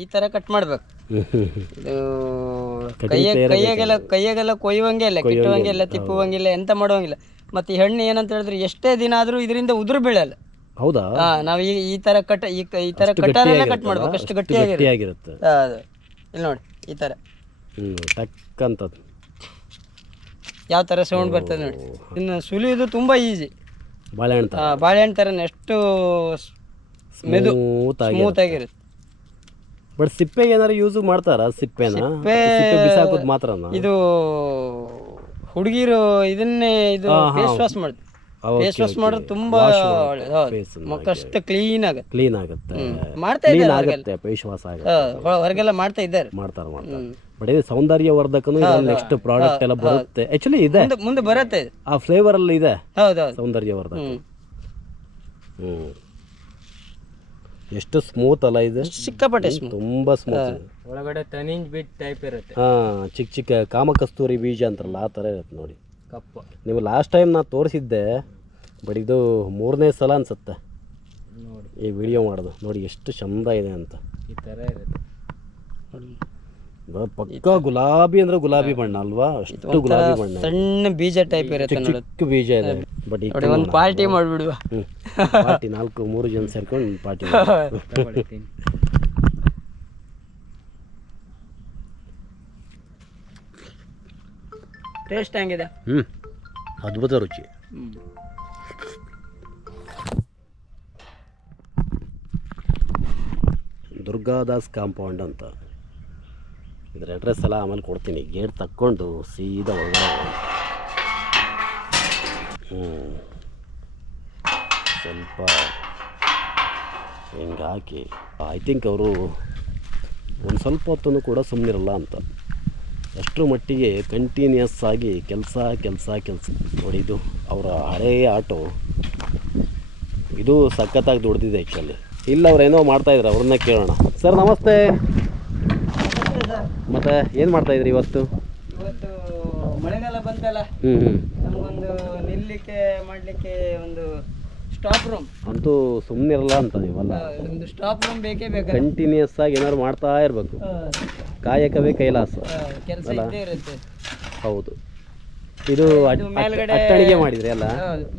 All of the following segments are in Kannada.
ಈ ತರ ಕಟ್ ಮಾಡ್ಬೇಕು. ಇದು ಕೈಯಾಗೆಲ್ಲ ಕೊಯ್ಯುವಂಗೆ ಇಲ್ಲ, ಕಿಟ್ಟುವಂಗೆ ಇಲ್ಲ, ತಿಪ್ಪುವಂಗಿಲ್ಲ, ಎಂತ ಮಾಡುವಂಗಿಲ್ಲ. ಮತ್ತೆ ಈ ಹಣ್ಣು ಏನಂತ ಹೇಳಿದ್ರೆ ಎಷ್ಟೇ ದಿನ ಆದ್ರೂ ಇದರಿಂದ ಉದುರು ಬೀಳಲ್ಲ. ಹೌದಾ? ನಾವು ಈ ತರ ಕಟ್ಟರಲ್ಲೇ ಕಟ್ ಮಾಡ್ಬೇಕು, ಅಷ್ಟು ಗಟ್ಟಿಯಾಗಿರುತ್ತೆ. ಇಲ್ಲಿ ನೋಡಿ ಈ ತರ ಟಕ್ ಅಂತ ಯಾವ ತರ ಸೌಂಡ್ ಬರ್ತದೆ ನೋಡಿ. ಇನ್ನು ಸುಲಿಯೋದು ತುಂಬಾ ಈಸಿ. ಬಾಳೆಹಣ್ಣು ತರ ಎಷ್ಟು ಸ್ಮೂತ್ ಆಗಿರುತ್ತೆ. ಬಟ್ ಸಿಪ್ಪೆಗೆ ಏನಾದ್ರು ಯೂಸ್ ಮಾಡ್ತಾರ? ಸಿಪ್ಪೆ ಬಿಸಾಕೋದು ಮಾತ್ರನಾ? ಇದು ಹುಡುಗಿರು ಇದನ್ನೇ ಇದು ಫೇಸ್ ವಾಶ್ ಮಾಡ್ತಾರೆ. ಫೇಸ್ ವಾಶ್ ಮಾಡಿದ್ರೆ ತುಂಬಾ ಮುಖಷ್ಟು ಕ್ಲೀನ್ ಆಗುತ್ತೆ. ಮಾಡ್ತಾ ಇದ್ದಾರೆ, ಫೇಸ್ ವಾಶ್ ಆಗುತ್ತೆ, ಹೊರಗೆಲ್ಲ ಮಾಡ್ತಾ ಇದ್ದಾರೆ. ಮಾಡ್ತಾರೆ. ಬಟ್ ಇದು ಸೌಂದರ್ಯವರ್ಧಕನು ನೆಕ್ಸ್ಟ್ ಪ್ರಾಡಕ್ಟ್ ಎಲ್ಲ ಬರುತ್ತೆ. ಆಕ್ಚುಲಿ ಇದೆ, ಮುಂದೆ ಬರುತ್ತೆ. ಆ ಫ್ಲೇವರ್ ಅಲ್ಲಿ ಇದೆ ಹೌದೌದು, ಸೌಂದರ್ಯವರ್ಧಕ. ಎಷ್ಟು ಸ್ಮೂತ್ ಅಲ್ಲ ಇದು, ಸಿಕ್ಕಾಪಟ್ಟೆ ತುಂಬಾ ಸ್ಮೂತ್. ಒಳಗಡೆ ಟನಿಂಗ್ ಬೀಟ್ ಟೈಪ್ ಇರುತ್ತೆ. ಚಿಕ್ಕ ಚಿಕ್ಕ ಕಾಮಕಸ್ತೂರಿ ಬೀಜ ಅಂತಾರಲ್ಲ ಆ ಥರ ಇರುತ್ತೆ ನೋಡಿ. ಕಪ್ಪು ನೀವು ಲಾಸ್ಟ್ ಟೈಮ್ ನಾನು ತೋರಿಸಿದ್ದೆ, ಬಟ್ ಇದು 3ನೇ ಸಲ ಅನ್ಸುತ್ತೆ ನೋಡಿ ಈ ವಿಡಿಯೋ ಮಾಡೋದು. ನೋಡಿ ಎಷ್ಟು ಚಂದ ಇದೆ ಅಂತ. ಈ ಥರ ಇರುತ್ತೆ ಪಕ್ಕ ಗುಲಾಬಿ ಅಂದ್ರೆ ಗುಲಾಬಿ ಬಣ್ಣ ಅಲ್ವಾ? ಅಷ್ಟು ಗುಲಾಬಿ ಬಣ್ಣ, ಸಣ್ಣ ಬೀಜ ಟೈಪ್ ಇರುತ್ತೆ, ಚಿಕ್ಕ ಬೀಜ ಇದೆ. ಬಟ್ ಒಂದು ಪಾರ್ಟಿ ಮಾಡಿಬಿಡುವ. ಪಾರ್ಟಿ 3 ಜನ ಸೇರ್ಕೊಂಡು ಪಾರ್ಟಿ. ಟೇಸ್ಟ್ ಹೆಂಗಿದೆ? ಅದ್ಭುತ ರುಚಿ. ದುರ್ಗಾದಾಸ್ ಕಾಂಪೌಂಡ್ ಅಂತ ಇದ್ರ ಅಡ್ರೆಸ್ ಎಲ್ಲ ಆಮೇಲೆ ಕೊಡ್ತೀನಿ. ಗೇಟ್ ತಕ್ಕೊಂಡು ಸೀದಾ ಒಳಗಡೆ ಸ್ವಲ್ಪ ಹಿಂಗೆ ಹಾಕಿ, ಐ ಥಿಂಕ್ ಅವರು ಒಂದು ಸ್ವಲ್ಪ ಹೊತ್ತೂ ಕೂಡ ಸುಮ್ಮನಿರಲ್ಲ ಅಂತ, ಅಷ್ಟರ ಮಟ್ಟಿಗೆ ಕಂಟಿನ್ಯೂಸ್ ಆಗಿ ಕೆಲಸ ನೋಡಿ. ಇದು ಅವರ ಹಳೆಯ ಆಟೋ, ಇದು ಸಖತ್ತಾಗಿ ದುಡ್ದಿದೆ ಆ್ಯಕ್ಚುಲಿ. ಇಲ್ಲ ಅವ್ರೇನೋ ಮಾಡ್ತಾಯಿದ್ರು, ಅವ್ರನ್ನ ಕೇಳೋಣ. ಸರ್ ನಮಸ್ತೆ. ಮತ್ತೆ ಏನು ಮಾಡ್ತಾಯಿದ್ರಿ ಇವತ್ತು? ಮಳೆಗಾಲ ಬಂತಲ್ಲ, ನಮಗೊಂದು ನಿಲ್ಲಿಕ್ಕೆ ಮಾಡಲಿಕ್ಕೆ ಒಂದು ಸ್ಟಾಪ್ ರೂಮ್ ಅಂತೂ ಸುಮ್ಮನಿರಲ್ಲ ಅಂತ ನೀವಲ್ಲ. ಒಂದು ಸ್ಟಾಪ್ ರೂಮ್ ಬೇಕೇ ಬೇಕು. ಕಂಟಿನ್ಯೂಸ್ ಆಗಿ ಏನಾದ್ರು ಮಾಡ್ತಾ ಇರಬೇಕು. ಕಾಯಕವೇ ಕೈಲಾಸ ಕೆಲಸ ಇದ್ದೇ ಇರುತ್ತೆ. ಹೌದು. ಇದು ಅಟ್ಟಣಿಗೆ ಮಾಡಿದ್ರಿ ಅಲ್ಲ?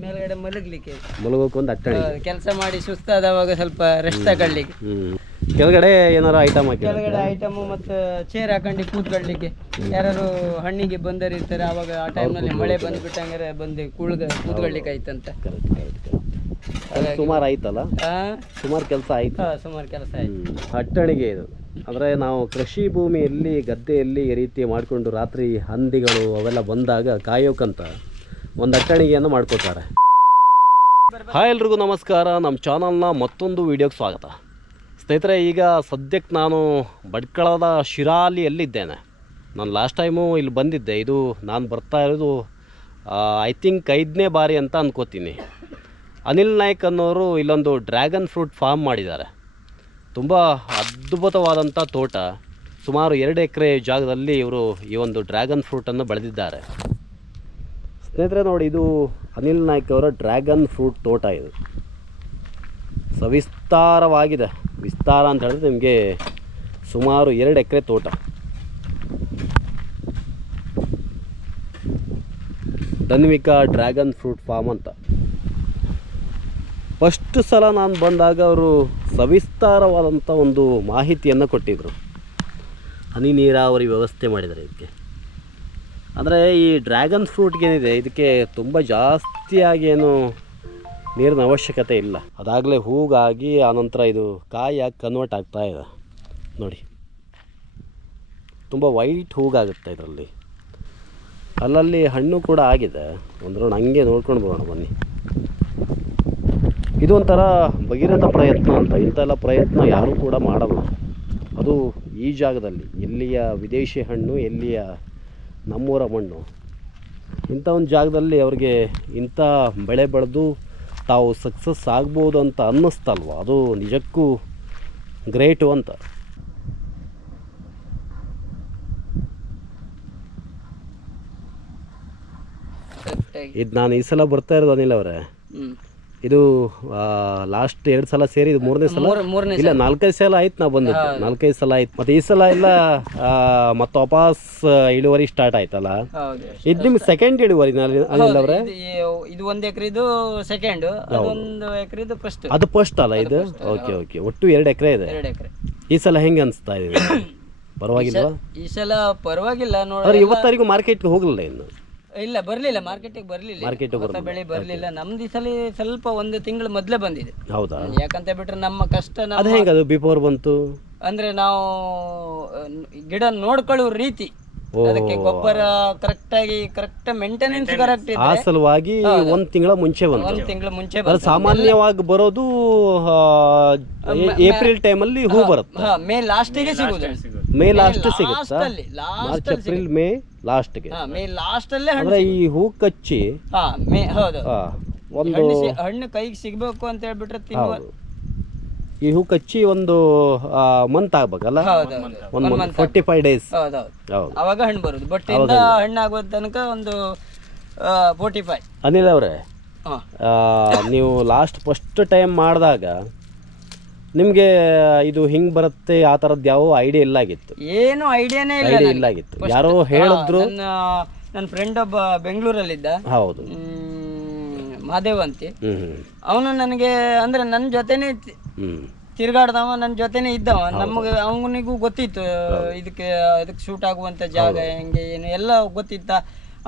ಮೇಲ್ಗಡೆ ಮಲಗೋಕೆ ಒಂದು ಅಟ್ಟಣಿಗೆ. ಕೆಲಸ ಮಾಡಿ ಸುಸ್ತಾದವಾಗ ಸ್ವಲ್ಪ ರೆಸ್ಟ್ ತಗೊಳ್ಳಿಕ್ಕೆ. ಕೆಳಗಡೆ ಏನಾರು ಐಟಮ್ ಹಾಕಿ, ಕೆಳಗಡೆ ಐಟಮ್ ಮತ್ತು ಚೇರ್ ಹಾಕೊಂಡು ಕೂತ್ಕೊಳ್ಳಿಕ್ಕೆ. ಯಾರು ಹಣ್ಣಿಗೆ ಬಂದರಿರ್ತಾರೆ, ಅವಾಗ ಆ ಟೈಮ್ನಲ್ಲಿ ಮಳೆ ಬಂದ್ಬಿಟ್ಟಂಗಾರೆ ಬಂದು ಕೂತ್ಕೊಳ್ಳಿಕ್ಕೆ ಆಯ್ತಂತ. ಸುಮಾರು ಆಯ್ತಲ್ಲ, ಸುಮಾರು ಕೆಲಸ ಆಯ್ತು. ಸುಮಾರು ಕೆಲಸ ಆಯ್ತು. ಅಟ್ಟಣಿಗೆ ಇದು ಅಂದರೆ ನಾವು ಕೃಷಿ ಭೂಮಿಯಲ್ಲಿ ಗದ್ದೆಯಲ್ಲಿ ಈ ರೀತಿ ಮಾಡಿಕೊಂಡು ರಾತ್ರಿ ಹಂದಿಗಳು ಅವೆಲ್ಲ ಬಂದಾಗ ಕಾಯೋಕಂತ ಒಂದು ಅಟ್ಟಣಿಗೆಯನ್ನು ಮಾಡ್ಕೋತಾರೆ. ಹಾಯ್ ಎಲ್ರಿಗೂ ನಮಸ್ಕಾರ. ನಮ್ಮ ಚಾನಲ್ನ ಮತ್ತೊಂದು ವೀಡಿಯೋಗೆ ಸ್ವಾಗತ. ಸ್ನೇಹಿತರೆ, ಈಗ ಸದ್ಯಕ್ಕೆ ನಾನು ಭಟ್ಕಳದ ಶಿರಾಲಿಯಲ್ಲಿದ್ದೇನೆ. ನಾನು ಲಾಸ್ಟ್ ಟೈಮು ಇಲ್ಲಿ ಬಂದಿದ್ದೆ. ಇದು ನಾನು ಬರ್ತಾ ಇರೋದು ಐ ಥಿಂಕ್ 5ನೇ ಬಾರಿ ಅಂತ ಅಂದ್ಕೋತೀನಿ. ಅನಿಲ್ ನಾಯ್ಕ್ ಅನ್ನೋರು ಇಲ್ಲೊಂದು ಡ್ರ್ಯಾಗನ್ ಫ್ರೂಟ್ ಫಾರ್ಮ್ ಮಾಡಿದ್ದಾರೆ. ತುಂಬ ಅದ್ಭುತವಾದಂಥ ತೋಟ. ಸುಮಾರು 2 ಎಕರೆ ಜಾಗದಲ್ಲಿ ಇವರು ಈ ಒಂದು ಡ್ರ್ಯಾಗನ್ ಫ್ರೂಟನ್ನು ಬೆಳೆದಿದ್ದಾರೆ. ಸ್ನೇಹಿತರೆ ನೋಡಿ, ಇದು ಅನಿಲ್ ನಾಯ್ಕ್ ಅವರ ಡ್ರ್ಯಾಗನ್ ಫ್ರೂಟ್ ತೋಟ. ಇದು ಸವಿಸ್ತಾರವಾಗಿದೆ. ವಿಸ್ತಾರ ಅಂತ ಹೇಳಿದ್ರೆ ನಿಮಗೆ ಸುಮಾರು 2 ಎಕರೆ ತೋಟ. ಧನ್ವಿಕಾ ಡ್ರ್ಯಾಗನ್ ಫ್ರೂಟ್ ಫಾರ್ಮ್ ಅಂತ. ಫಸ್ಟ್ ಸಲ ನಾನು ಬಂದಾಗ ಅವರು ಸವಿಸ್ತಾರವಾದಂಥ ಒಂದು ಮಾಹಿತಿಯನ್ನು ಕೊಟ್ಟಿದ್ದರು. ಹನಿ ನೀರಾವರಿ ವ್ಯವಸ್ಥೆ ಮಾಡಿದ್ದಾರೆ ಇದಕ್ಕೆ. ಅಂದರೆ ಈ ಡ್ರ್ಯಾಗನ್ ಫ್ರೂಟ್ಗೇನಿದೆ, ಇದಕ್ಕೆ ತುಂಬ ಜಾಸ್ತಿಯಾಗಿ ಏನು ನೀರಿನ ಅವಶ್ಯಕತೆ ಇಲ್ಲ. ಅದಾಗಲೇ ಹೂಗಾಗಿ ಆನಂತರ ಇದು ಕಾಯಾಗಿ ಕನ್ವರ್ಟ್ ಆಗ್ತಾ ಇದೆ ನೋಡಿ. ತುಂಬ ವೈಟ್ ಹೂಗಾಗುತ್ತೆ ಇದರಲ್ಲಿ. ಅಲ್ಲಲ್ಲಿ ಹಣ್ಣು ಕೂಡ ಆಗಿದೆ. ಒಂದು ರೌಂಡ್ ಹಂಗೆ ನೋಡ್ಕೊಂಡು ಬರೋಣ ಬನ್ನಿ. ಇದು ಒಂಥರ ಭಗೀರಥ ಪ್ರಯತ್ನ ಅಂತ. ಇಂಥೆಲ್ಲ ಪ್ರಯತ್ನ ಯಾರೂ ಕೂಡ ಮಾಡಲ್ಲ. ಅದು ಈ ಜಾಗದಲ್ಲಿ, ಎಲ್ಲಿಯ ವಿದೇಶಿ ಹಣ್ಣು, ಎಲ್ಲಿಯ ನಮ್ಮೂರ ಮಣ್ಣು, ಇಂಥ ಒಂದು ಜಾಗದಲ್ಲಿ ಅವ್ರಿಗೆ ಇಂಥ ಬೆಳೆ ಬೆಳೆದು ತಾವು ಸಕ್ಸಸ್ ಆಗ್ಬೋದು ಅಂತ ಅನ್ನಿಸ್ತಲ್ವ, ಅದು ನಿಜಕ್ಕೂ ಗ್ರೇಟು ಅಂತ. ಇದು ನಾನು ಈ ಸಲ ಬರ್ತಾ ಇರೋದು ಅನಿಲ್ ಅವರೇ, ಇದು ಲಾಸ್ಟ್ 2 ಸಲ ಸೇರಿ ಇದು 3ನೇ ಸಲ ಮೂರನೇ ಇಲ್ಲ 4-5 ಸಲ ಆಯ್ತು ನಾವು ಬಂದದ್ದು 4-5 ಸಲ ಆಯ್ತು ಮತ್ತೆ ಈ ಸಲ ಎಲ್ಲ ಮತ್ತೆ ವಾಪಸ್ ಇಳುವರಿ ಸ್ಟಾರ್ಟ್ ಆಯ್ತಲ್ಲ ಇದು ನಿಮ್ಗೆ ಸೆಕೆಂಡ್ ಇಳುವರಿ ಅನಿಲ್ ಅವರೇ ಇದು 1 ಎಕರೆದು ಸೆಕೆಂಡ್ ಒಂದು ಎಕರೆದು ಫಸ್ಟ್ ಅದು ಫಸ್ಟ್ ಅಲ್ಲ ಇದು ಓಕೆ ಓಕೆ ಒಟ್ಟು 2 ಎಕರೆ ಇದೆ 2 ಎಕರೆ ಈ ಸಲ ಹೆಂಗೆ ಅನಿಸ್ತಾ ಇದೆ ಪರವಾಗಿಲ್ವಾ ಈ ಸಲ ಪರವಾಗಿಲ್ಲ ಅವ್ರು ಇವತ್ತವರೆಗೂ ಮಾರ್ಕೆಟ್ಗೆ ಹೋಗಲಿಲ್ಲ ಇನ್ನು ಇಲ್ಲ ಬರ್ಲಿಲ್ಲ ಮಾರ್ಕೆಟಿಗೆ ಬರ್ಲಿಲ್ಲ ಬೆಳೆ ಬರ್ಲಿಲ್ಲ ನಮ್ದು ಈ ಸಲ ಸ್ವಲ್ಪ 1 ತಿಂಗಳು ಮೊದಲೇ ಬಂದಿದೆ ಹೌದಾ ಯಾಕಂತ ಬಿಟ್ರೆ ನಮ್ಮ ಕಷ್ಟ ಅದು ಹೆಂಗೆ ಅದು ಬಿಫೋರ್ ಬಂತು ಅಂದ್ರೆ ನಾವು ಗಿಡ ನೋಡ್ಕೊಳ್ಳುವ ರೀತಿ ಅದಕ್ಕೆ ಗೊಬ್ಬರ ಕರೆಕ್ಟ್ ಮೇಂಟೆನೆನ್ಸ್ ಕರೆಕ್ಟ್ ಆ ಸಲುವಾಗಿ 1 ತಿಂಗಳ ಮುಂಚೆ ಬಂತು 1 ತಿಂಗಳು ಮುಂಚೆ ಅದು ಸಾಮಾನ್ಯವಾಗಿ ಬರೋದು ಏಪ್ರಿಲ್ ಟೈಮಲ್ಲಿ ಹೂ ಬರುತ್ತೆ ಮೇ ಲಾಸ್ಟಿಗೆ ಸಿಗುದು ಮೇ ಲಾಸ್ಟ್ ಸಿಗುತ್ತಾ ಮಾರ್ಚ್ ಏಪ್ರಿಲ್ ಮೇ ಲಾಸ್ಟ್ಗೆ ಮೇ ಲಾಸ್ಟ್ ಅಲ್ಲೇ ಅಂದ್ರೆ ಈ ಹೂ ಕಚ್ಚಿ ಮೇ ಹೌದು ಒಂದು ಹಣ್ಣು ಕೈಗೆ ಸಿಗ್ಬೇಕು ಅಂತ ಹೇಳ್ಬಿಟ್ರೆ ಈ ಹೂ ಕಚ್ಚಿ ಒಂದು ಮಂತ್ ಆಗ್ಬೇಕಲ್ಲ ಒಂದು 45 ಡೇಸ್ ಹೌದು ಅವಾಗ ಹಣ್ಣು ಬರುದು ಬಟ್ ಹಣ್ಣು ಆಗುವ ತನಕ ಒಂದು 45. ಅನಿಲ್ ಅವರೇ ನೀವು ಲಾಸ್ಟ್ ಫಸ್ಟ್ ಟೈಮ್ ಮಾಡಿದಾಗ ನಿಮ್ಗೆ ಇದು ಹಿಂಗ್ ಬರುತ್ತೆ ಆ ತರದ್ ಯಾವ ಐಡಿಯಾ ಇಲ್ಲ ಆಗಿತ್ತು ಏನು ಐಡಿಯಾನೇ ಇಲ್ಲ ಆಗಿತ್ತು ಯಾರೋ ಹೇಳಿದ್ರು ನನ್ನ ಫ್ರೆಂಡ್ ಒಬ್ಬ ಬೆಂಗಳೂರಲ್ಲಿದ್ದ ಹೌದು ಮಹಾದೇವ್ ಅಂತಿ ಅವನು ನನಗೆ ಅಂದ್ರೆ ನನ್ನ ಜೊತೆನೆ ತಿರ್ಗಾಡ್ದವ ನನ್ನ ಜೊತೆನೆ ಇದ್ದವ ನಮಗೆ ಅವನಿಗೂ ಗೊತ್ತಿತ್ತು ಇದಕ್ಕೆ ಶೂಟ್ ಆಗುವಂತ ಜಾಗ ಹೆಂಗೆ ಏನು ಎಲ್ಲ ಗೊತ್ತಿತ್ತ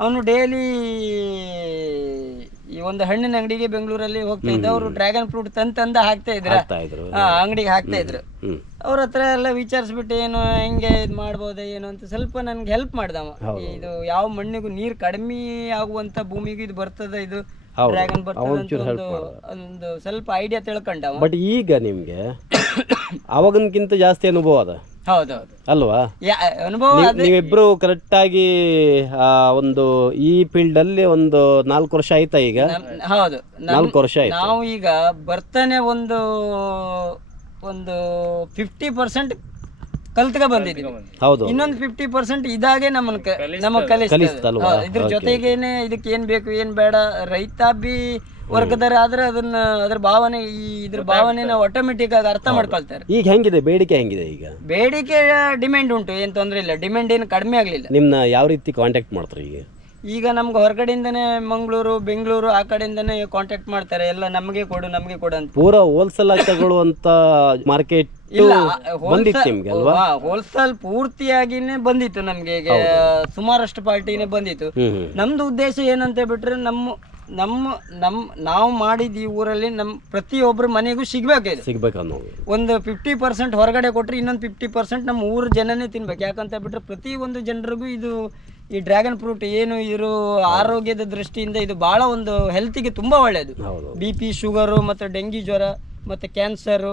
ಅವನು ಡೈಲಿ ಈ ಒಂದು ಹಣ್ಣಿನ ಅಂಗಡಿಗೆ ಬೆಂಗಳೂರಲ್ಲಿ ಹೋಗ್ತಾ ಇದ್ದ ಅವರು ಡ್ರ್ಯಾಗನ್ ಫ್ರೂಟ್ ತಂದ ಹಾಕ್ತಾ ಇದ್ರು ಅಂಗಡಿಗೆ ಹಾಕ್ತಾ ಇದ್ರು ಅವ್ರ ಹತ್ರ ಎಲ್ಲ ವಿಚಾರಿಸ್ಬಿಟ್ಟು ಏನು ಹೆಂಗೆ ಇದು ಮಾಡ್ಬೋದ ಏನು ಅಂತ ಸ್ವಲ್ಪ ನನ್ಗೆ ಹೆಲ್ಪ್ ಮಾಡ್ದವ ಇದು ಯಾವ ಮಣ್ಣಿಗೂ ನೀರು ಕಡಿಮೆ ಆಗುವಂತ ಭೂಮಿಗೂ ಇದು ಬರ್ತದ ಇದು ಡ್ರ್ಯಾಗನ್ ಬರ್ತದ ಒಂದು ಸ್ವಲ್ಪ ಐಡಿಯಾ ತಿಳ್ಕೊಂಡವ ಬಟ್ ಈಗ ನಿಮ್ಗೆ ಅವಾಗಿನಕ್ಕಿಂತ ಜಾಸ್ತಿ ಅನುಭವ ಅದ ಹೌದೌದು ಅಲ್ವಾ ಅನುಭವ ನೀವಿಬ್ರು ಕರೆಕ್ಟ್ ಆಗಿ ಒಂದು ಈ ಫೀಲ್ಡ್ ಅಲ್ಲಿ ಒಂದು 4 ವರ್ಷ ಆಯ್ತಾ ಈಗ ಹೌದು 4 ವರ್ಷ ಆಯ್ತು ನಾವು ಈಗ ಬರ್ತಾನೆ ಒಂದು 50% ಕಲ್ತ್ಕ ಬಂದಿದ್ದೀವಿ ಹೌದು ಇನ್ನೊಂದು 50% ಇದಾಗೆ ನಮ್ಮನ್ನ ಕಲಿಸ್ತಲ್ವಾ ಇದ್ರ ಜೊತೆಗೇನೆ ಇದಕ್ಕೆ ಏನ್ ಬೇಕು ಏನ್ ಬೇಡ ರೈತಾಪಿ ವರ್ಗದರ ಆದ್ರೆ ಅದ್ರ ಭಾವನೆ ಇದ್ರ ಭಾವನೆನ ಆಟೋಮೆಟಿಕ್ ಆಗಿ ಅರ್ಥ ಮಾಡ್ಕೊಳ್ತಾರೆ ಈಗ ಹೆಂಗಿದೆ ಬೇಡಿಕೆ ಹೆಂಗಿದೆ ಈಗ ಬೇಡಿಕೆ ಡಿಮ್ಯಾಂಡ್ ಉಂಟು ಏನ್ ತೊಂದ್ರೆ ಇಲ್ಲ ಡಿಮ್ಯಾಂಡ್ ಏನು ಕಡಿಮೆ ಆಗ್ಲಿಲ್ಲ ನಿಮ್ನ ಯಾವ ರೀತಿ ಕಾಂಟ್ಯಾಕ್ಟ್ ಮಾಡ್ತಾರೆ ಈಗ ನಮ್ಗೆ ಹೊರಗಡೆಯಿಂದನೇ ಮಂಗಳೂರು ಬೆಂಗಳೂರು ಆ ಕಡೆಯಿಂದನೇ ಕಾಂಟ್ಯಾಕ್ಟ್ ಮಾಡ್ತಾರೆ ಎಲ್ಲ ನಮಗೆ ಕೊಡು ಅಂತ ಪೂರಾ ಹೋಲ್ಸೇಲ್ ಆಗಿ ತಗೊಳ್ಳುವಂತ ಮಾರ್ಕೆಟ್ ಇಲ್ಲ ಹೋಲ್ಸೇಲ್ ಪೂರ್ತಿಯಾಗಿನೇ ಬಂದಿತ್ತು ನಮ್ಗೆ ಈಗ ಸುಮಾರಷ್ಟು ಪಾರ್ಟಿನೇ ಬಂದಿತ್ತು ನಮ್ದು ಉದ್ದೇಶ ಏನಂತ ಬಿಟ್ರೆ ನಾವು ಮಾಡಿದ ಈ ಊರಲ್ಲಿ ಪ್ರತಿಯೊಬ್ಬರ ಮನೆಗೂ ಸಿಗ್ಬೇಕು ಒಂದು 50% ಹೊರಗಡೆ ಕೊಟ್ರೆ ಇನ್ನೊಂದು 50% ನಮ್ಮ ಊರ ಜನನೇ ತಿನ್ಬೇಕು ಯಾಕಂತ ಬಿಟ್ರೆ ಪ್ರತಿ ಒಂದು ಜನರಿಗೂ ಇದು ಈ ಡ್ರ್ಯಾಗನ್ ಫ್ರೂಟ್ ಏನು ಇರೋ ಆರೋಗ್ಯದ ದೃಷ್ಟಿಯಿಂದ ಇದು ಬಹಳ ಒಂದು ಹೆಲ್ತಿಗೆ ತುಂಬಾ ಒಳ್ಳೇದು BP ಶುಗರು ಮತ್ತೆ ಡೆಂಗಿ ಜ್ವರ ಮತ್ತೆ ಕ್ಯಾನ್ಸರ್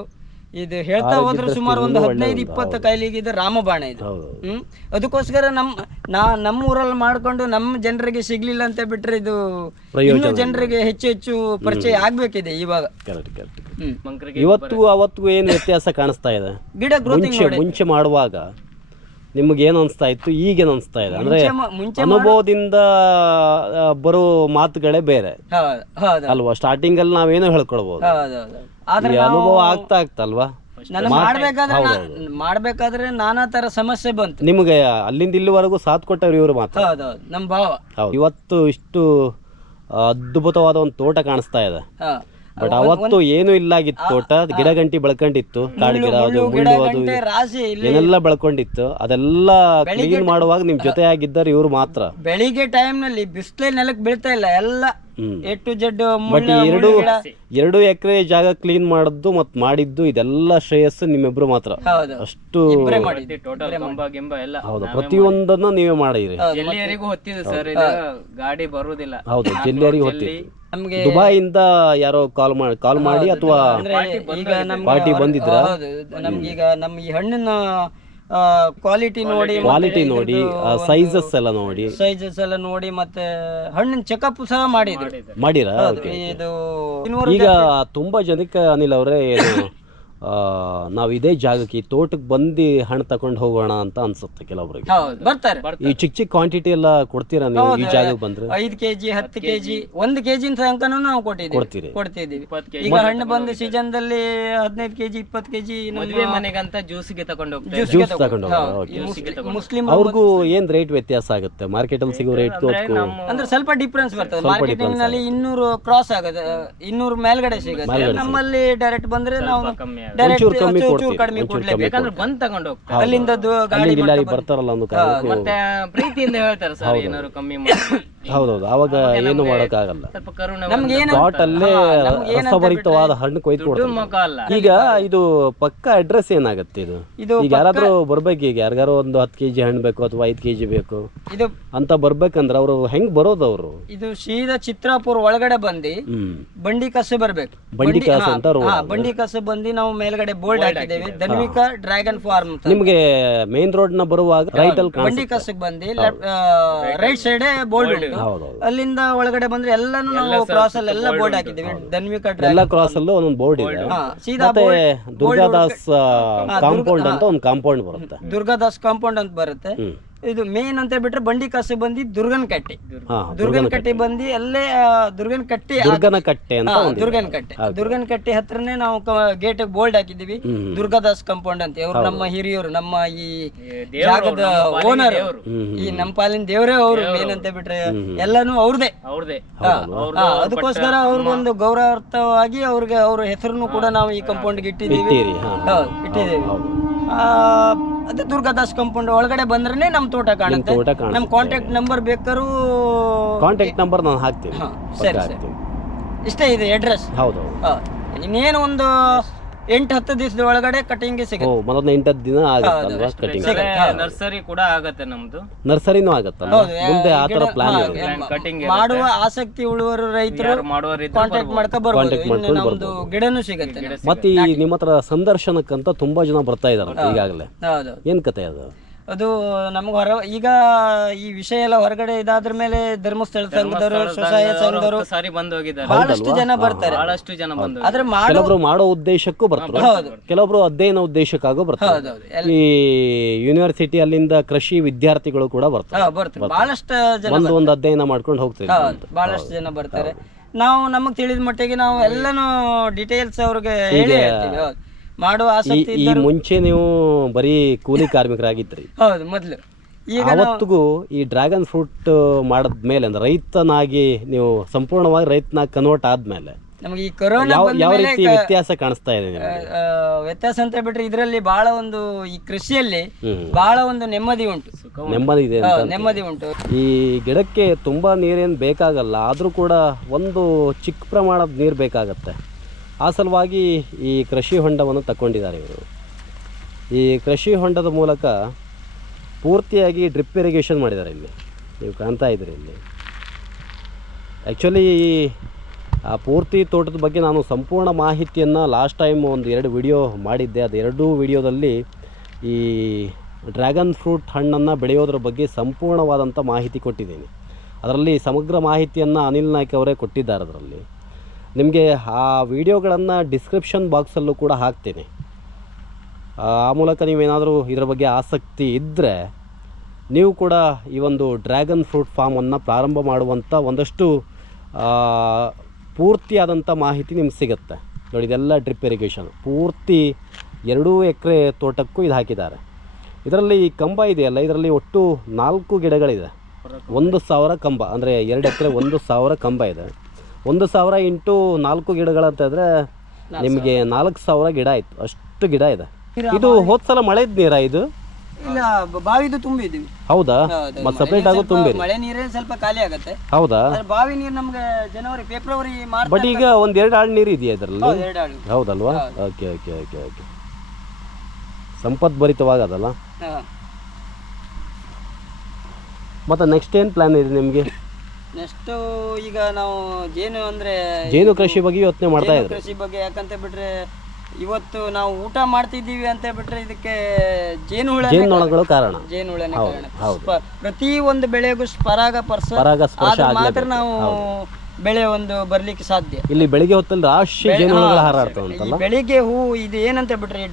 ಇದು ಹೇಳ್ತಾ ಹೋದ್ರೆ ಸುಮಾರು ಒಂದು 15-20 ಕಾಯಿಲೆಗೆ ಇದು ರಾಮಬಾಣ ಇದು ಅದಕ್ಕೋಸ್ಕರ ನಮ್ಮ ಊರಲ್ಲಿ ಮಾಡ್ಕೊಂಡು ನಮ್ಮ ಜನರಿಗೆ ಸಿಗ್ಲಿಲ್ಲ ಅಂತ ಬಿಟ್ರೆ ಇದು ಇನ್ನು ಜನರಿಗೆ ಹೆಚ್ಚು ಪರಿಚಯ ಆಗ್ಬೇಕಿದೆ ಇವಾಗ ಇವತ್ತು ಅವತ್ತು ಏನು ವ್ಯತ್ಯಾಸ ಕಾಣಿಸ್ತಾ ಇದೆ ಗಿಡ ಗ್ರೋತಿಂಗ್ ಮುಂಚೆ ಮಾಡುವಾಗ ನಿಮ್ಗೆ ಏನು ಅನಿಸ್ತಾ ಇತ್ತು ಈಗೇನು ಅನಿಸ್ತಾ ಇದೆ ಅಂದ್ರೆ ಅನುಭವದಿಂದ ಬರೋ ಮಾತುಗಳೇ ಬೇರೆ ಅಲ್ವಾ ಸ್ಟಾರ್ಟಿಂಗ್ ಅಲ್ಲಿ ನಾವೇನೋ ಹೇಳ್ಕೊಳ್ಬಹುದು ಅನುಭವ ಆಗ್ತಲ್ವಾ ಮಾಡ್ಬೇಕಾದ್ರೆ ನಾನಾ ತರ ಸಮಸ್ಯೆ ಬಂತು ನಿಮ್ಗೆ ಅಲ್ಲಿಂದ ಇಲ್ಲಿವರೆಗೂ ಸಾಥ್ ಕೊಟ್ಟವ್ರು ಇವರು ಮಾತ್ರ ನಮ್ ಭಾವ ಇವತ್ತು ಇಷ್ಟು ಅದ್ಭುತವಾದ ಒಂದು ತೋಟ ಕಾಣಿಸ್ತಾ ಇದೆ ಬಟ್ ಅವತ್ತು ಏನು ಇಲ್ಲ ಆಗಿತ್ತು ತೋಟ ಗಿಡ ಗಂಟಿ ಬೆಳ್ಕೊಂಡಿತ್ತು ಕಾಡು ಗಿಡ ಅದು ಮುಳ್ಳು ಅದು ಏನೆಲ್ಲ ಬೆಳ್ಕೊಂಡಿತ್ತು ಅದೆಲ್ಲ ಕ್ಲೀನ್ ಮಾಡುವಾಗ ನಿಮ್ ಜೊತೆ ಆಗಿದ್ದಾರೆ ಇವ್ರು ಮಾತ್ರ ಬೆಳಿಗ್ಗೆ ಟೈಮ್ ನಲ್ಲಿ ಬಿಸಿಲೇ ನೆಲಕ್ಕೆ ಬೀಳ್ತಾ ಇಲ್ಲ ಎಲ್ಲ A to Z ಬಟ್ ಎರಡು ಎಕರೆ ಜಾಗ ಕ್ಲೀನ್ ಮಾಡಿದ್ದು ಮತ್ ಮಾಡಿದ್ದು ಇದೆಲ್ಲ ಶ್ರೇಯಸ್ಸು ನಿಮ್ಮಿಬ್ರು ಮಾತ್ರ ಅಷ್ಟು ಹೌದು ಪ್ರತಿಯೊಂದನ್ನು ನೀವೇ ಮಾಡಿರಿ ಗಾಡಿ ಬರುವುದಿಲ್ಲ ಹೌದು ಜಿಲ್ಲೆಯರಿಗೆ ಹೊತ್ತಿತ್ತು ದುಬೈಯಿಂದ ಯಾರೋ ಕಾಲ್ ಮಾಡಿ ಅಥವಾ ಪಾರ್ಟಿ ಬಂದಿದ್ರ ನಮ್ಗೀಗ ನಮ್ಮ ಈ ಹಣ್ಣಿನ ಕ್ವಾಲಿಟಿ ನೋಡಿ ಸೈಜಸ್ ಎಲ್ಲ ನೋಡಿ ಮತ್ತೆ ಹಣ್ಣಿನ ಚೆಕಪ್ ಸಹ ಮಾಡಿರಾ ಈಗ ತುಂಬಾ ಜನಕ್ಕೆ ಅನಿಲ್ ಅವರೇ ಏನು ನಾವು ಇದೇ ಜಾಗಕ್ಕೆ ಈ ತೋಟಕ್ಕೆ ಬಂದು ಹಣ್ಣು ತಗೊಂಡು ಹೋಗೋಣ ಅಂತ ಅನ್ಸುತ್ತೆ ಕೆಲವೊಬ್ರಿಗೆ. ಹೌದು ಬರ್ತಾರೆ. ಈ ಚಿಕ್ಕ ಕ್ವಾಂಟಿಟಿ ಎಲ್ಲ ಕೊಡ್ತೀರಾ ನೀವು ಈ ಜಾಗಕ್ಕೆ ಬಂದ್ರೆ? 5 kg 10 kg 1 kg ತನಕನೂ ನಾವು ಕೊಡ್ತಿದ್ದೀವಿ. ಈಗ ಹಣ್ಣು ಬಂದ ಸೀಸನ್ ದಲ್ಲಿ 15 kg 20 kg ಮದುವೆ ಮನೆಗಂತ ಜ್ಯೂಸ್ಗೆ ತಗೊಂಡು ಜ್ಯೂಸ್ ತಗೊಂಡು ಮುಸ್ಲಿಂ ಅವ್ರಿಗೂ ಏನ್ ರೇಟ್ ವ್ಯತ್ಯಾಸ ಆಗುತ್ತೆ ಮಾರ್ಕೆಟ್ ಅಲ್ಲಿ ಸಿಗೋ ರೇಟ್? ಅಂದ್ರೆ ಸ್ವಲ್ಪ ಡಿಫ್ರೆನ್ಸ್ ಬರ್ತದೆ. ಮಾರ್ಕೆಟಿಂಗ್ ನಲ್ಲಿ 200 ಕ್ರಾಸ್ ಆಗುತ್ತೆ, 200 ಮೇಲ್ಗಡೆ ಸಿಗುತ್ತೆ. ನಮ್ಮಲ್ಲಿ ಡೈರೆಕ್ಟ್ ಬಂದ್ರೆ ನಾವು ಡೈರೆಕ್ಟ್ ಚೂರು ಕಡಿಮೆ ಕೊಡ್ಲೇಬೇಕು. ಬೇಕಂದ್ರೆ ಬಂದ್ ತಗೊಂಡು ಹೋಗ್ತಾರೆ. ಅಲ್ಲಿಂದ ಗಾಡಿ ಬರ್ತಾರಲ್ಲ ಒಂದು ಕಾರಣಕ್ಕೆ. ಮತ್ತೆ ಪ್ರೀತಿಯಿಂದ ಹೇಳ್ತಾರೆ ಸರ್ ಏನಾದ್ರು ಕಮ್ಮಿ ಮಾಡಿ. ಹೌದೌದು, ಅವಾಗ ಏನು ಮಾಡೋಕ್ಕಾಗಲ್ಲ. ಸ್ವಲ್ಪ ಕರುಣೆ ನಮ್ಗೆ ತೋಟ ಅಲ್ಲೇ ರಸಭರಿತವಾದ ಹಣ್ಣು ಕೊಯ್ದು ಕೊಡ್ತಾರೆ. ಮುಖ ಅಲ್ಲ. ಈಗ ಇದು ಪಕ್ಕ ಅಡ್ರೆಸ್ ಏನಾಗುತ್ತೆ ಇದು? ಈಗ ಯಾರಾದ್ರೂ ಬರ್ಬೇಕು, ಈಗ ಯಾರಿಗಾರು ಒಂದು 10 kg ಹಣ್ಣು ಬೇಕು ಅಥವಾ 5 kg ಬೇಕು ಇದು ಅಂತ ಬರ್ಬೇಕಂದ್ರೆ ಅವರು ಹೆಂಗ್ ಬರೋದು? ಅವರು ಇದು ಸೀದಾ ಚಿತ್ರಾಪುರ ಒಳಗಡೆ ಬಂದು ಬಂಡಿ ಕಸೆ ಬರ್ಬೇಕು. ಬಂಡಿ ಕಾಸು ಅಂತ ಬಂಡಿ ಕಸೆ ಬಂದು ನಾವು ಮೇಲ್ಗಡೆ ಬೋರ್ಡ್ ಹಾಕಿದ್ದೇವೆ, ಧನ್ವಿಕ ಡ್ರ್ಯಾಗನ್ ಫಾರ್ಮ್ ಅಂತ. ನಿಮ್ಗೆ ಮೇನ್ ರೋಡ್ ನ ಬರುವಾಗ ರೈಟ್ ಅಲ್ಲಿ ಬಂಡಿ ಕಸೆಗೆ ಬಂದು ರೈಟ್ ಸೈಡ್ ಬೋರ್ಡ್ ಉಂಟು. ಅಲ್ಲಿಂದ ಒಳಗಡೆ ಬಂದ್ರೆ ಎಲ್ಲಾನು ನಾವು ಕ್ರಾಸ್ ಅಲ್ಲಿ ಎಲ್ಲ ಬೋರ್ಡ್ ಹಾಕಿದ್ದೇವೆ. ಧನ್ವಿಕ ಎಲ್ಲ ಕ್ರಾಸ್ ಅಲ್ಲೂ ಒಂದೊಂದು ಬೋರ್ಡ್ ಇದೆ. ಸೀದಾ ಮತ್ತೆ ದುರ್ಗಾದಾಸ್ ಕಾಂಪೌಂಡ್ ಅಂತ ಒಂದು ಕಾಂಪೌಂಡ್ ಬರುತ್ತೆ. ದುರ್ಗಾದಾಸ್ ಕಾಂಪೌಂಡ್ ಅಂತ ಬರುತ್ತೆ. ಇದು ಮೇನ್ ಅಂತ ಬಿಟ್ರೆ ಬಂಡಿ ಕಸೆ ಬಂದು ದುರ್ಗನ್ ಕಟ್ಟೆ ಬಂದು ಅಲ್ಲೇ ದುರ್ಗನ್ ಕಟ್ಟೆ ಅಂತ ದುರ್ಗನ್ ಕಟ್ಟೆ ಹತ್ರನೇ ನಾವು ಗೇಟ್ ಬೋರ್ಡ್ ಹಾಕಿದೀವಿ, ದುರ್ಗಾದಾಸ್ ಕಾಂಪೌಂಡ್ ಅಂತ. ಅವ್ರು ನಮ್ಮ ಹಿರಿಯರು, ನಮ್ಮ ಈ ಜಾಗದ ಓನರ್, ಈ ನಮ್ಮ ಪಾಲಿನ ದೇವರೇ ಅವರು. ಮೇನ್ ಅಂತ ಬಿಟ್ರೆ ಎಲ್ಲಾನು ಅವ್ರದೇ. ಅದಕ್ಕೋಸ್ಕರ ಅವ್ರಿಗೊಂದು ಗೌರವಾರ್ಥವಾಗಿ ಅವ್ರಿಗೆ ಅವ್ರ ಹೆಸರನ್ನು ಕೂಡ ನಾವು ಈ ಕಾಂಪೌಂಡ್ಗೆ ಇಟ್ಟಿದ್ದೀವಿ. ಅದೇ ದುರ್ಗಾದಾಸ್ ಕಾಂಪೌಂಡ್ ಒಳಗಡೆ ಬಂದ್ರೆ ನಮ್ ತೋಟ ಕಾಣುತ್ತೆ. ನಮ್ ಕಾಂಟ್ಯಾಕ್ಟ್ ನಂಬರ್ ಬೇಕಾದ್ರೂ ಕಾಂಟ್ಯಾಕ್ಟ್ ನಂಬರ್ ನಾನು ಹಾಕ್ತೀನಿ. ಸರಿ ಸರಿ, ಇಷ್ಟೇ ಇದೆ ಅಡ್ರೆಸ್. ಹೌದು, ಇನ್ನೇನು ಒಂದು 8-10 ದಿವಸದ ಒಳಗಡೆ ಕಟಿಂಗ್ ಸಿಗುತ್ತೆ. 8-10 ದಿನ ಆಗುತ್ತಲ್ವಾ ಕಟಿಂಗ್? ನರ್ಸರಿ ಕೂಡ ಆಗತ್ತೆ, ನಮ್ದು ನರ್ಸರಿನೂ ಆಗತ್ತಲ್ಲ ಮುಂದೆ ಆ ತರ ಪ್ಲಾನ್ ಇದೆ. ಮಾಡುವ ಆಸಕ್ತಿ ಉಳುವರು ರೈತರು ಕಾಂಟ್ಯಾಕ್ಟ್ ಮಾಡ್ಕೊ ಬರ್ಬೋದು, ನಮ್ದು ಗಿಡನೂ ಸಿಗುತ್ತೆ. ಮತ್ತೆ ಈ ನಿಮ್ಮ ಹತ್ರ ಸಂದರ್ಶನಕ್ಕಂತ ತುಂಬಾ ಜನ ಬರ್ತಾ ಇದಾರೆ ಈಗಾಗಲೇ. ಏನ್ ಕತೆ ಅದು? ಅದು ನಮ್ಗೆ ಈಗ ಈ ವಿಷಯ ಎಲ್ಲ ಹೊರಗಡೆ ಇದಾದ್ರ ಮೇಲೆ ಧರ್ಮಸ್ಥಳ ಸಂಘದವರು, ಸ್ವಸಹಾಯ ಸಂಘದವರು ಬಹಳಷ್ಟು ಜನ ಬರ್ತಾರೆ. ಆದ್ರೆ ಕೆಲವೊಬ್ರು ಮಾಡೋ ಉದ್ದೇಶಕ್ಕೂ ಬರ್ತಾರೆ, ಕೆಲವೊಬ್ರು ಅಧ್ಯಯನ ಉದ್ದೇಶಕ್ಕಾಗೂ ಬರ್ತಾರೆ. ಈ ಯೂನಿವರ್ಸಿಟಿ ಅಲ್ಲಿಂದ ಕೃಷಿ ವಿದ್ಯಾರ್ಥಿಗಳು ಕೂಡ ಬರ್ತಾರೆ. ಬಹಳಷ್ಟು ಜನ ಒಂದು ಅಧ್ಯಯನ ಮಾಡ್ಕೊಂಡು ಹೋಗ್ತಾರೆ. ಬಹಳಷ್ಟು ಜನ ಬರ್ತಾರೆ. ನಾವು ನಮಗ್ ತಿಳಿದ ಮಟ್ಟಿಗೆ ನಾವು ಎಲ್ಲಾನು ಡೀಟೇಲ್ಸ್ ಅವ್ರಿಗೆ ಹೇಳಿ ಹೇಳ್ತೀವಿ. ಮಾಡುವ ಆಸಕ್ತಿ ಈ ಮುಂಚೆ ನೀವು ಬರೀ ಕೂಲಿ ಕಾರ್ಮಿಕರಾಗಿದ್ರಿ. ಹೌದು, ಮೊದ್ಲು. ಈಗ ಅವತ್ತಿಗೂ ಈ ಡ್ರ್ಯಾಗನ್ ಫ್ರೂಟ್ ಮಾಡಿದ್ಮೇಲೆ ಅಂದ್ರೆ ರೈತನಾಗಿ ನೀವು ಸಂಪೂರ್ಣವಾಗಿ ರೈತನಾಗಿ ಕನ್ವರ್ಟ್ ಆದ್ಮೇಲೆ ನಮಗೆ ಈ ಕೊರೋನಾ ಯಾವ ರೀತಿ ವ್ಯತ್ಯಾಸ ಕಾಣಿಸ್ತಾ ಇದೆ? ವ್ಯತ್ಯಾಸ ಅಂತ ಬಿಟ್ರೆ ಇದರಲ್ಲಿ ಬಹಳ ಒಂದು ಈ ಕೃಷಿಯಲ್ಲಿ ಬಹಳ ಒಂದು ನೆಮ್ಮದಿ ಉಂಟು. ನೆಮ್ಮದಿ ಉಂಟು. ಈ ಗಿಡಕ್ಕೆ ತುಂಬಾ ನೀರೇನು ಬೇಕಾಗಲ್ಲ, ಆದ್ರೂ ಕೂಡ ಒಂದು ಚಿಕ್ಕ ಪ್ರಮಾಣದ ನೀರು ಬೇಕಾಗತ್ತೆ. ಆ ಸಲುವಾಗಿ ಈ ಕೃಷಿ ಹೊಂಡವನ್ನು ತಗೊಂಡಿದ್ದಾರೆ ಇವರು. ಈ ಕೃಷಿ ಹೊಂಡದ ಮೂಲಕ ಪೂರ್ತಿಯಾಗಿ ಡ್ರಿಪ್ ಇರಿಗೇಷನ್ ಮಾಡಿದ್ದಾರೆ. ಇಲ್ಲಿ ನೀವು ಕಾಣ್ತಾ ಇದ್ದೀರಿ. ಇಲ್ಲಿ ಆ್ಯಕ್ಚುಲಿ ಆ ಪೂರ್ತಿ ತೋಟದ ಬಗ್ಗೆ ನಾನು ಸಂಪೂರ್ಣ ಮಾಹಿತಿಯನ್ನು ಲಾಸ್ಟ್ ಟೈಮ್ ಒಂದು 2 ವಿಡಿಯೋ ಮಾಡಿದ್ದೆ. ಅದು 2 ವಿಡಿಯೋದಲ್ಲಿ ಈ ಡ್ರ್ಯಾಗನ್ ಫ್ರೂಟ್ ಹಣ್ಣನ್ನು ಬೆಳೆಯೋದ್ರ ಬಗ್ಗೆ ಸಂಪೂರ್ಣವಾದಂಥ ಮಾಹಿತಿ ಕೊಟ್ಟಿದ್ದೀನಿ. ಅದರಲ್ಲಿ ಸಮಗ್ರ ಮಾಹಿತಿಯನ್ನು ಅನಿಲ್ ನಾಯ್ಕ್ ಅವರೇ ಕೊಟ್ಟಿದ್ದಾರೆ. ಅದರಲ್ಲಿ ನಿಮಗೆ ಆ ವಿಡಿಯೋಗಳನ್ನು ಡಿಸ್ಕ್ರಿಪ್ಷನ್ ಬಾಕ್ಸಲ್ಲೂ ಕೂಡ ಹಾಕ್ತೀನಿ. ಆ ಮೂಲಕ ನೀವೇನಾದರೂ ಇದರ ಬಗ್ಗೆ ಆಸಕ್ತಿ ಇದ್ದರೆ ನೀವು ಕೂಡ ಈ ಒಂದು ಡ್ರ್ಯಾಗನ್ ಫ್ರೂಟ್ ಫಾರ್ಮನ್ನು ಪ್ರಾರಂಭ ಮಾಡುವಂಥ ಒಂದಷ್ಟು ಪೂರ್ತಿಯಾದಂಥ ಮಾಹಿತಿ ನಿಮ್ಗೆ ಸಿಗುತ್ತೆ. ನೋಡಿ, ಇದೆಲ್ಲ ಡ್ರಿಪ್ ಇರಿಗೇಷನ್ ಪೂರ್ತಿ 2 ಎಕರೆ ತೋಟಕ್ಕೂ ಇದು ಹಾಕಿದ್ದಾರೆ. ಇದರಲ್ಲಿ ಕಂಬ ಇದೆಯಲ್ಲ, ಇದರಲ್ಲಿ ಒಟ್ಟು 4 ಗಿಡಗಳಿದೆ. 1000 ಕಂಬ ಅಂದರೆ 2 ಎಕರೆ 1000 ಕಂಬ ಇದೆ. 1000 ಇಂಟು 4 ಗಿಡಗಳಂತಂದರೆ ನಿಮಗೆ 4000 ಗಿಡ ಆಯಿತು. ಅಷ್ಟು ಗಿಡ ಇದೆ. ಇದು ಹೋದ್ಸಲ ಮಳೆದ ನೀರಾ? ಇದು ಇಲ್ಲ, ಬಾವಿದು ತುಂಬಿದೀವಿ. ಹೌದಾ? ಮತ್ತೆ ಸಪರೇಟ್ ಆಗೋ ತುಂಬಿ ಮಳೆ ನೀರೇ ಸ್ವಲ್ಪ ಖಾಲಿ ಆಗುತ್ತೆ. ಹೌದಾ? ಬಾವಿ ನೀರು ನಮ್ಗೆ ಜನವರಿ ಫೆಬ್ರವರಿ ಮಾರ್ಚ್. ಬಟ್ ಈಗ 1-2 ಆಳು ನೀರು ಇದೆಯಾ ಇದರಲ್ಲಿ? ಹೌದಲ್ವಾ? Okay okay okay okay. ಸಂಪದ್ಭರಿತವಾಗದಲ್ಲ. ಮತ್ತೆ ನೆಕ್ಸ್ಟ್ ಏನು ಪ್ಲಾನ್ ಇದೆ ನಿಮಗೆ? ನೆಕ್ಸ್ಟ್ ಈಗ ನಾವು ಜೇನು ಕೃಷಿ ಬಗ್ಗೆ ಯೋಚನೆ ಮಾಡ್ತಾ ಇದ್ದೀವಿ. ಕೃಷಿ ಬಗ್ಗೆ ಯಾಕಂತ ಬಿಟ್ರೆ ಇವತ್ತು ನಾವು ಊಟ ಮಾಡ್ತಿದ್ದೀವಿ ಅಂತ ಬಿಟ್ರೆ ಇದಕ್ಕೆ ಜೇನುಹುಳಗಳು ಕಾರಣ. ಜೇನುಹುಳನೇ ಕಾರಣ. ಪ್ರತಿ ಒಂದು ಬೆಳೆಗೂ ಪರಾಗಸ್ಪರ್ಶ ಮಾತ್ರ ನಾವು ಬೆಳೆ ಒಂದು ಬರ್ಲಿಕ್ಕೆ ಸಾಧ್ಯ. ಇಲ್ಲಿ ಬೆಳಿಗ್ಗೆ ಹೊತ್ತಲ್ಲಿ ರಾಶಿ ಜೇನುಹುಳುಗಳು ಹಾರಾಡ್ತಾವ ಈ ಅಂತಲ್ಲ. ಬೆಳಿಗ್ಗೆ ಹೂವು ಇದು ಏನಂತ ಬಿಟ್ರೆ ಈ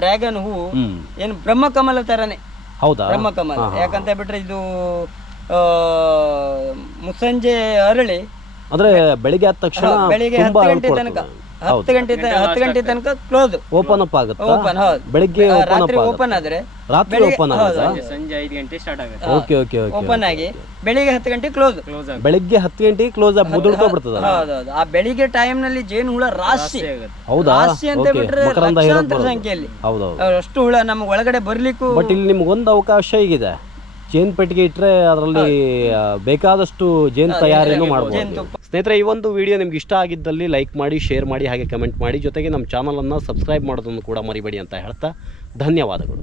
ಡ್ರ್ಯಾಗನ್ ಹೂವು ಏನು ಬ್ರಹ್ಮಕಮಲ ತರನೇ. ಹೌದಾ? ಬ್ರಹ್ಮಕಮಲ ಯಾಕಂತ ಬಿಟ್ರೆ ಇದು ಮುಸ್ಸಂಜೆ ಅರಳಿ ಅಂದ್ರೆ ಬೆಳಿಗ್ಗೆ ಆದ ತಕ್ಷಣ ಬೆಳಿಗ್ಗೆ 10 ಗಂಟೆ ತನಕ 10 ಗಂಟೆ ತನಕ ಕ್ಲೋಸ್ ಓಪನ್ ಅಪ್ ಆಗುತ್ತೆ. ಓಪನ್. ಹೌದು, ಬೆಳಿಗ್ಗೆ ರಾತ್ರಿ ಓಪನ್ ಆದ್ರೆ ರಾತ್ರಿ ಓಪನ್ ಆಗುತ್ತೆ. ಸಂಜೆ 5 ಗಂಟೆ ಸ್ಟಾರ್ಟ್ ಆಗುತ್ತೆ. Okay okay okay. ಓಪನ್ ಆಗಿ ಬೆಳಿಗ್ಗೆ 10 ಗಂಟೆ ಕ್ಲೋಸ್. ಬೆಳಿಗ್ಗೆ 10 ಗಂಟೆಗೆ ಕ್ಲೋಸ್ ಆಗಿ ಮುದುಡ್ಕೊಬಿಡ್ತದ. ಹೌದೌದು. ಆ ಬೆಳಿಗ್ಗೆ ಟೈಮ್ ನಲ್ಲಿ ಜೇನು ಹುಳ ರಾಶಿ. ಹೌದಾ? ರಾಶಿ ಅಂತ ಬಿಟ್ರೆ ಲಕ್ಷಾಂತರ ಸಂಖ್ಯೆಯಲ್ಲಿ ಹೌದೌದು. ಅಷ್ಟು ಹುಳ ನಮ್ಗೆ ಒಳಗಡೆ ಬರ್ಲಿಕ್ಕೂ. ಬಟ್ ಇಲ್ಲಿ ನಿಮ್ಗೊಂದು ಅವಕಾಶ ಈಗಿದೆ, ಜೇನು ಪೆಟ್ಟಿಗೆ ಇಟ್ಟರೆ ಅದರಲ್ಲಿ ಬೇಕಾದಷ್ಟು ಜೇನು ತಯಾರಿನೂ ಮಾಡ್ಬೋದು. ಸ್ನೇಹಿತರೆ, ಈ ಒಂದು ವಿಡಿಯೋ ನಿಮ್ಗೆ ಇಷ್ಟ ಆಗಿದ್ದಲ್ಲಿ ಲೈಕ್ ಮಾಡಿ, ಶೇರ್ ಮಾಡಿ, ಹಾಗೆ ಕಮೆಂಟ್ ಮಾಡಿ, ಜೊತೆಗೆ ನಮ್ಮ ಚಾನಲನ್ನು ಸಬ್ಸ್ಕ್ರೈಬ್ ಮಾಡೋದನ್ನು ಕೂಡ ಮರಿಬೇಡಿ ಅಂತ ಹೇಳ್ತಾ ಧನ್ಯವಾದಗಳು.